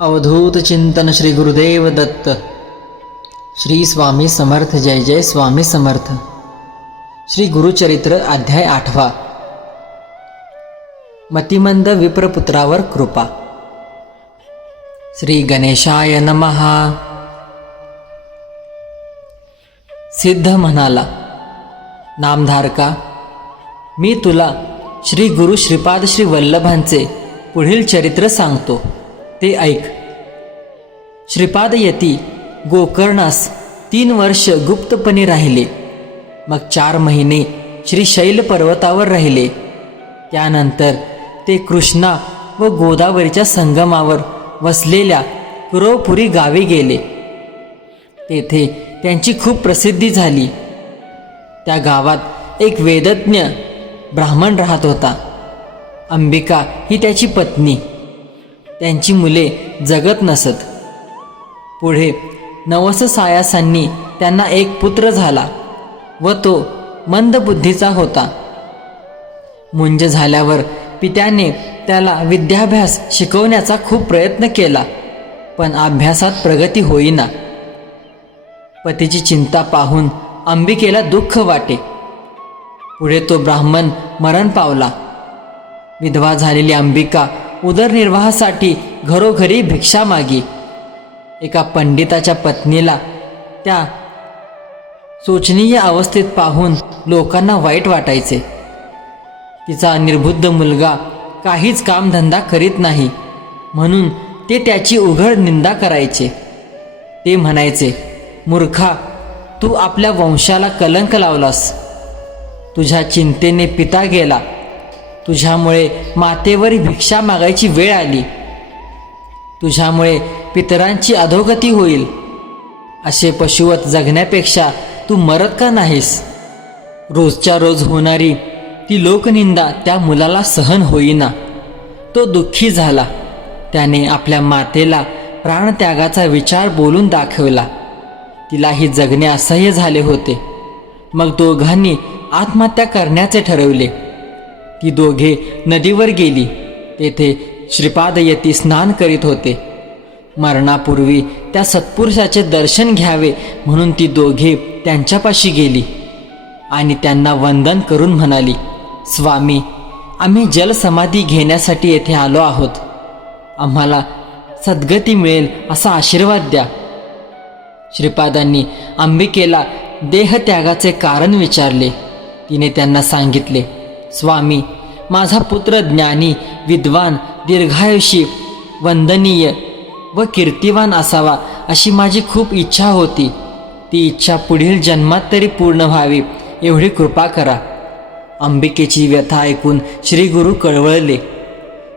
अवधूत चिंतन श्री गुरुदेव दत्त। श्री स्वामी समर्थ। जय जय स्वामी समर्थ। श्री गुरुचरित्र अध्याय 8। मतिमंद विप्रपुत्रावर कृपा। श्री गणेशाय नमः। सिद्ध म्हणाला, नामधारका, मी तुला श्री गुरु श्रीपाद श्री वल्लभांचे पुढील चरित्र सांगतो, ते ऐक। श्रीपाद यती गोकर्णास 3 वर्ष गुप्तपणे राहिले। मग 4 महिने श्री शैल पर्वतावर राहिले। त्यानंतर ते कृष्णा व गोदावरीच्या संगमावर वसलेल्या कुरवपुरी गावी गेले। तेथे त्यांची खूप प्रसिद्धी झाली। त्या गावात एक वेदज्ञ ब्राह्मण राहत होता। अंबिका ही त्याची पत्नी। त्यांची मुले जगत नसत। पुढे नवस सायासांनी त्यांना एक पुत्र झाला व तो मंदबुद्धीचा होता। मुंज झाल्यावर पित्याने त्याला विद्याभ्यास शिकवण्याचा खूप प्रयत्न केला, पण अभ्यासात प्रगती होईना। पतीची चिंता पाहून अंबिकेला दुःख वाटे। पुढे तो ब्राह्मण मरण पावला। विधवा झालेली अंबिका उदरनिर्वाहासाठी घरोघरी भिक्षा मागी। एका पंडिताच्या पत्नीला त्या शोचनीय अवस्थेत पाहून लोकांना वाईट वाटायचे। तिचा निर्बुद्ध मुलगा काहीच कामधंदा करीत नाही, म्हणून ते त्याची उघड निंदा करायचे। ते म्हणायचे, मूर्खा, तू आपल्या वंशाला कलंक लावलास। तुझ्या चिंतेने पिता गेला। तुझ्यामुळे मातेवर भिक्षा मागायची वेळ आली। तुझ्यामुळे पितरांची अधोगती होईल। असे पशुवत जगण्यापेक्षा तू मरत का नाहीस? रोजच्या रोज होणारी ती लोकनिंदा त्या मुलाला सहन होईना। तो दुःखी झाला। त्याने आपल्या मातेला प्राणत्यागाचा विचार बोलून दाखवला। तिलाही जगणे असह्य झाले होते। मग दोघांनी आत्महत्या करण्याचे ठरवले। ती दोघे नदीवर गेली। तेथे श्रीपाद यती स्नान करीत होते। मरणापूर्वी त्या सत्पुरुषाचे दर्शन घ्यावे म्हणून ती दोघे त्यांच्यापाशी गेली आणि त्यांना वंदन करून म्हणाली, स्वामी, आम्ही जलसमाधी घेण्यासाठी येथे आलो आहोत। आम्हाला सद्गती मिळेल असा आशीर्वाद द्या। श्रीपादांनी अंबिकेला देहत्यागाचे कारण विचारले। तिने त्यांना सांगितले, स्वामी, माझा पुत्र ज्ञानी, विद्वान, दीर्घायुषी, वंदनीय व कीर्तिवान असावा अशी माझी खूप इच्छा होती। ती इच्छा पुढील जन्मात तरी पूर्ण व्हावी, एवढी कृपा करा। अंबिकेची व्यथा ऐकून श्री गुरु कळवळले।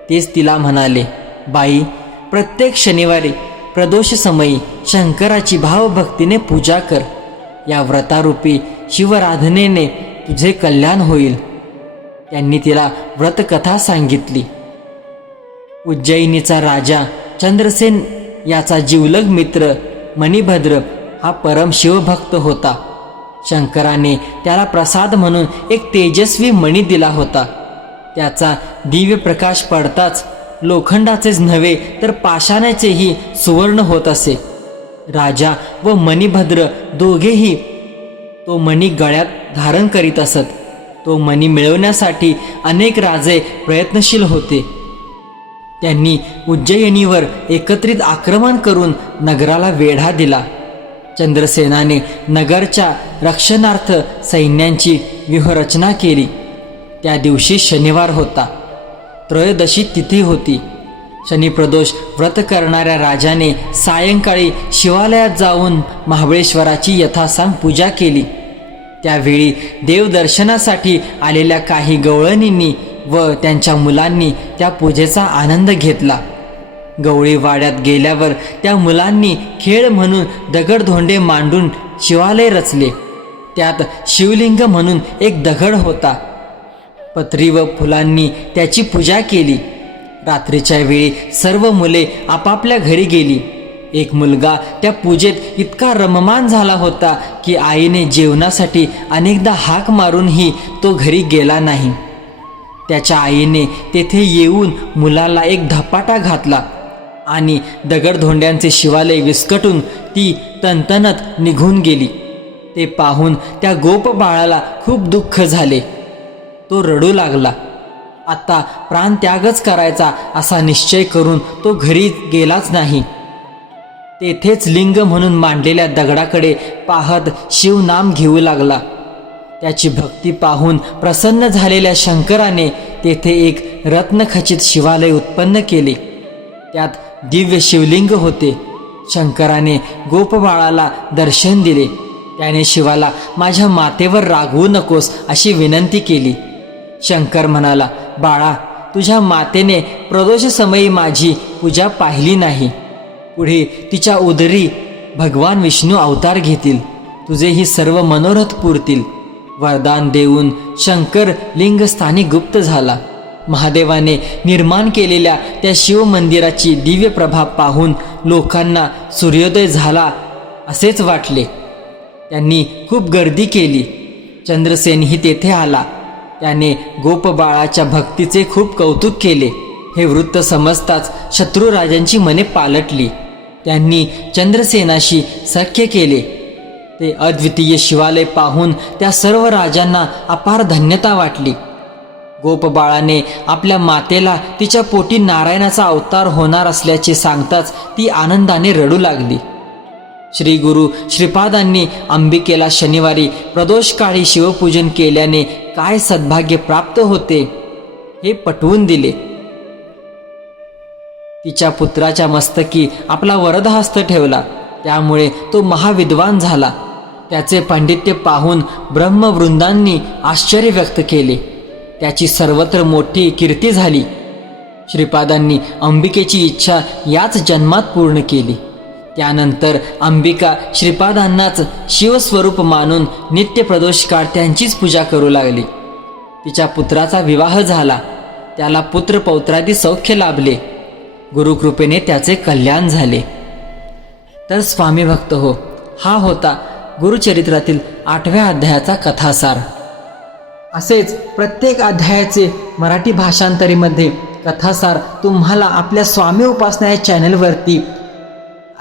तेच तिला म्हणाले, बाई, प्रत्येक शनिवारी प्रदोष समयी शंकराची भावभक्तीने पूजा कर। या व्रतारूपी शिवराधनेने तुझे कल्याण होईल। त्यांनी तिला व्रतकथा सांगितली। उज्जैनीचा राजा चंद्रसेन याचा जिवलग मित्र मणिभद्र हा परम शिवभक्त होता। शंकराने त्याला प्रसाद म्हणून एक तेजस्वी मणी दिला होता। त्याचा दिव्य प्रकाश पडताच लोखंडाचेच नव्हे तर पाषाणाचेही सुवर्ण होत असे। राजा व मणिभद्र दोघेही तो मणी गळ्यात धारण करीत असत। तो मणी मिळवण्यासाठी अनेक राजे प्रयत्नशील होते। त्यांनी उज्जयिनीवर एकत्रित आक्रमण करून नगराला वेढा दिला। चंद्रसेनाने नगरच्या रक्षणार्थ सैन्यांची व्यूहरचना केली। त्या दिवशी शनिवार होता। त्रयोदशी तिथी होती। शनिप्रदोष व्रत करणाऱ्या राजाने सायंकाळी शिवालयात जाऊन महाबळेश्वराची यथासांग पूजा केली। त्यावेळी देवदर्शनासाठी आलेल्या काही गवळणींनी व त्यांच्या मुलांनी त्या पूजेचा आनंद घेतला। गवळी वाड्यात गेल्यावर त्या मुलांनी खेळ म्हणून दगडधोंडे मांडून शिवालय रचले। त्यात शिवलिंग म्हणून एक दगड होता। पत्री व फुलांनी त्याची पूजा केली। रात्रीच्या वेळी सर्व मुले आपापल्या घरी गेली। एक मुलगा त्या पूजेत इतका रममान झाला होता की आईने जेवणासाठी अनेकदा हाक मारूनही तो घरी गेला नाही। त्याच्या आईने तेथे येऊन मुलाला एक धपाटा घातला आणि दगडधोंड्यांचे शिवालय विस्कटून ती तनतनत निघून गेली. ते पाहून त्या गोपबाळाला खूप दुःख झाले. तो रडू लागला. आता प्राणत्यागच करायचा असा निश्चय करून तो घरी गेलाच नाही. तेथेच लिंग म्हणून मांडलेल्या दगडाकडे पाहत शिवनाम घेऊ लागला. त्याची भक्ती पाहून प्रसन्न झालेल्या शंकराने तेथे एक रत्नखचित शिवालय उत्पन्न केले. त्यात दिव्य शिवलिंग होते. शंकराने गोपबाळाला दर्शन दिले. त्याने शिवाला माझ्या मातेवर रागवू नकोस अशी विनंती केली. शंकर म्हणाला, बाळा, तुझ्या मातेने प्रदोष समयी माझी पूजा पाहिली नाही. पुढे तिच्या उदरी भगवान विष्णू अवतार घेतील. तुझेही सर्व मनोरथ पुरतील. वरदान देऊन शंकर लिंगस्थानी गुप्त झाला. महादेवाने निर्माण केलेल्या त्या शिवमंदिराची दिव्य प्रभा पाहून लोकांना सूर्योदय झाला असेच वाटले. त्यांनी खूप गर्दी केली. चंद्रसेनही तेथे आला. त्याने गोपबाळाच्या भक्तीचे खूप कौतुक केले. हे वृत्त समजताच शत्रुराजांची मने पालटली. त्यांनी चंद्रसेनाशी सख्य केले. ते अद्वितीय शिवालय पाहून त्या सर्व राजांना अपार धन्यता वाटली. गोपबाळाने आपल्या मातेला तिच्या पोटी नारायणाचा अवतार होणार असल्याचे सांगताच ती आनंदाने रडू लागली. श्री गुरु श्रीपादांनी अंबिकेला शनिवारी प्रदोषकाळी शिवपूजन केल्याने काय सद्भाग्य प्राप्त होते हे पटवून दिले. तिच्या पुत्राच्या मस्तकी आपला वरदहस्त ठेवला. त्यामुळे तो महाविद्वान झाला. त्याचे पांडित्य पाहून ब्रह्मवृंदांनी आश्चर्य व्यक्त केले. त्याची सर्वत्र मोठी कीर्ती झाली. श्रीपादांनी अंबिकेची इच्छा याच जन्मात पूर्ण केली. त्यानंतर अंबिका श्रीपादांनाच शिवस्वरूप मानून नित्य प्रदोषकाळ त्यांचीच पूजा करू लागली. तिच्या पुत्राचा विवाह झाला. त्याला पुत्रपौत्रादी सौख्य लाभले. गुरुकृपेने त्याचे कल्याण झाले. तर स्वामी भक्त हो, हा होता गुरुचरित्रातील 8व्या अध्यायाचा कथासार. असेच प्रत्येक अध्यायाचे मराठी भाषांतरीमध्ये कथासार तुम्हाला आपल्या स्वामी उपासना या चॅनलवरती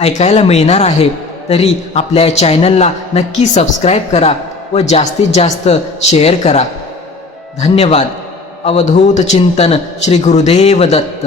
ऐकायला मिळणार आहे. तरी आपल्या या चॅनलला नक्की सबस्क्राईब करा व जास्तीत जास्त शेअर करा. धन्यवाद. अवधूत चिंतन श्री गुरुदेव दत्त.